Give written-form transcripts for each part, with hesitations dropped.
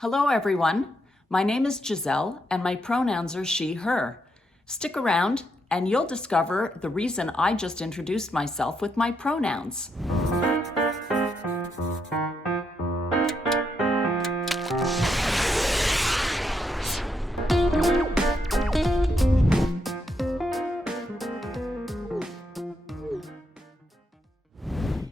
Hello everyone, my name is Giselle and my pronouns are she, her. Stick around and you'll discover the reason I just introduced myself with my pronouns.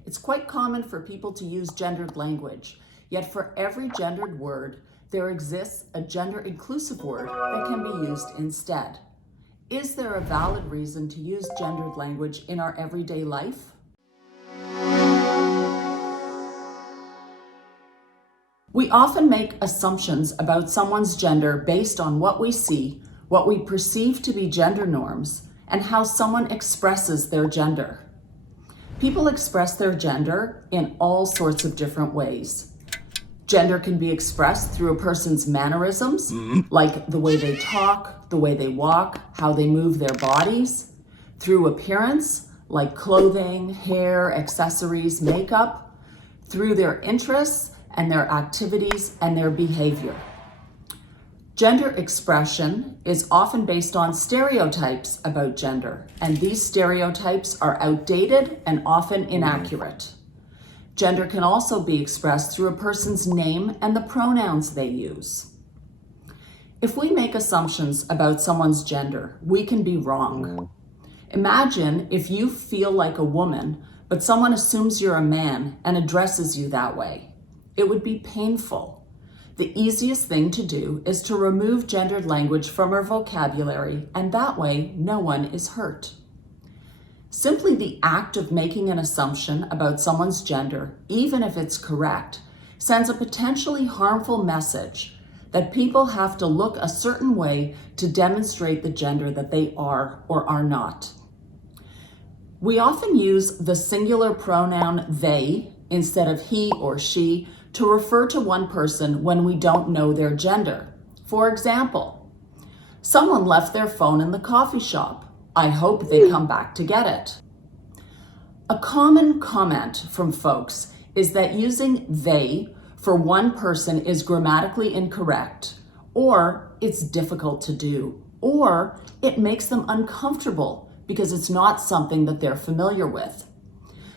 It's quite common for people to use gendered language, yet for every gendered word, there exists a gender-inclusive word that can be used instead. Is there a valid reason to use gendered language in our everyday life? We often make assumptions about someone's gender based on what we see, what we perceive to be gender norms, and how someone expresses their gender. People express their gender in all sorts of different ways. Gender can be expressed through a person's mannerisms, like the way they talk, the way they walk, how they move their bodies. Through appearance, like clothing, hair, accessories, makeup. Through their interests and their activities and their behavior. Gender expression is often based on stereotypes about gender, and these stereotypes are outdated and often inaccurate. Gender can also be expressed through a person's name and the pronouns they use. If we make assumptions about someone's gender, we can be wrong. Imagine if you feel like a woman, but someone assumes you're a man and addresses you that way. It would be painful. The easiest thing to do is to remove gendered language from our vocabulary, and that way no one is hurt. Simply the act of making an assumption about someone's gender, even if it's correct, sends a potentially harmful message that people have to look a certain way to demonstrate the gender that they are or are not. We often use the singular pronoun they instead of he or she to refer to one person when we don't know their gender. For example, someone left their phone in the coffee shop. I hope they come back to get it. A common comment from folks is that using they for one person is grammatically incorrect, or it's difficult to do, or it makes them uncomfortable because it's not something that they're familiar with.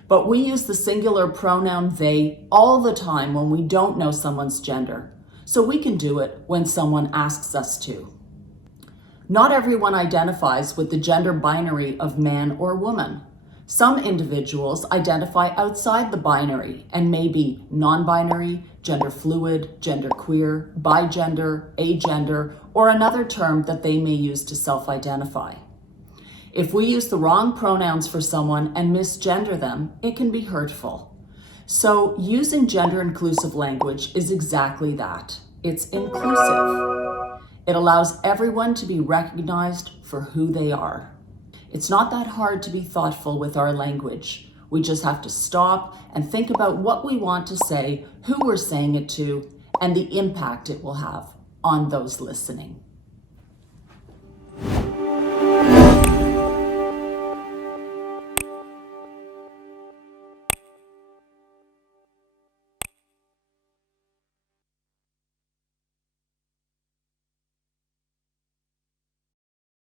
But we use the singular pronoun they all the time when we don't know someone's gender, so we can do it when someone asks us to. Not everyone identifies with the gender binary of man or woman. Some individuals identify outside the binary and may be non-binary, gender fluid, genderqueer, bigender, agender, or another term that they may use to self-identify. If we use the wrong pronouns for someone and misgender them, it can be hurtful. So using gender-inclusive language is exactly that. It's inclusive. It allows everyone to be recognized for who they are. It's not that hard to be thoughtful with our language. We just have to stop and think about what we want to say, who we're saying it to, and the impact it will have on those listening.